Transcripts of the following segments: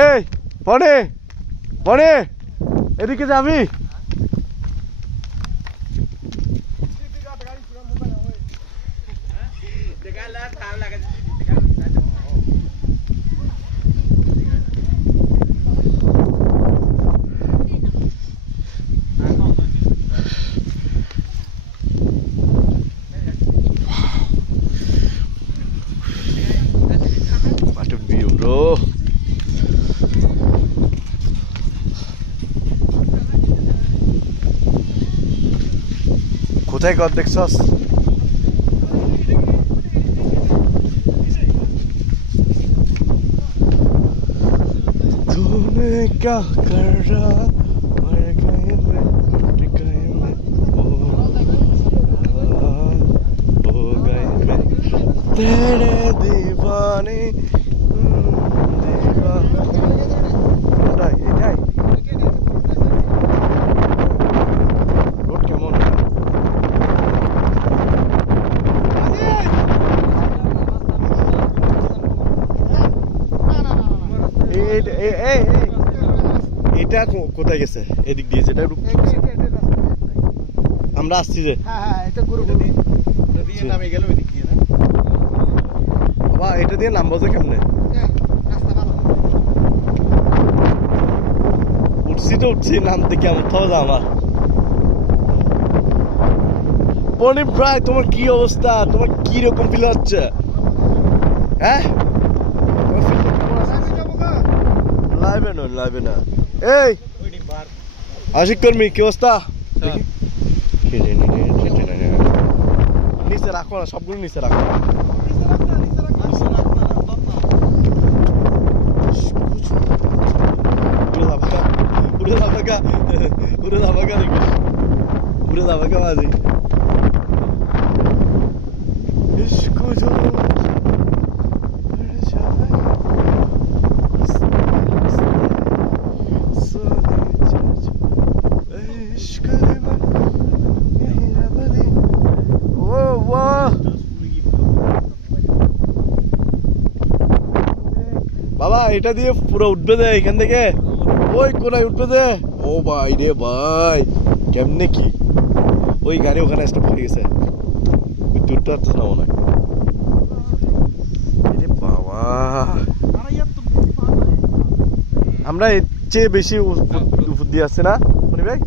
এই পনে পনে এদিকে যাবি? What a view, bro. কোথায় ঘর দেখছস? तूने क्या करा मर गए मैं हो गए मैं तेरे दीवाने রোড কেমন? এটা কোথায় গেছে? এদিক দিয়ে যেটা আমরা আসছি যে বাবা এটা দিয়ে নামবো যে কেমনে? উঠছি তো উঠছি, নামতে কেমন থাকা আমার। পনিম ভাই তোমার কি অবস্থা? তোমার কি রকম ফিল হচ্ছে? হ্যাঁ লাইভে না লাইভে না। এই আশিক কর্মী কি অবস্থা? নিচে রাখো না, সবগুলো নিচে রাখো। উড়ে ধামাকা দেখবি, উড়ে ধামাকা বাজি। বাবা এটা দিয়ে পুরো উঠবে দে এখান থেকে, ওই কোনায় উঠবে দে। ও ভাই রে ভাই, কেমনে কি ওই গাড়ি ওখানে স্টপ হয়ে গেছে, উঠতে পারতেছে না মনে হয়। বাবা আমরা এর চেয়ে বেশি উপর দিয়ে আসছি না মনি ভাই?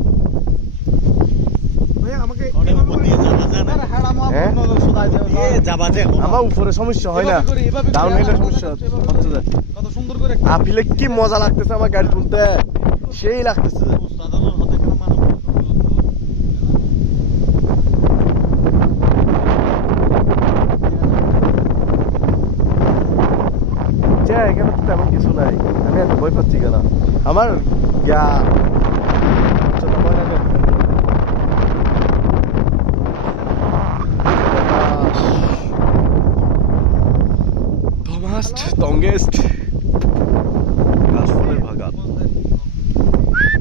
আমার উপরে সমস্যা হয় না, ডাউন হিলের সমস্যা হচ্ছে। আপিলে কি মজা লাগতেছে আমার গাড়ি তুলতে, সেই লাগতেছে। এখানে তো তেমন কিছু নাই, আমি এত ভয় পাচ্ছি কেন? আমার Thomas Tongest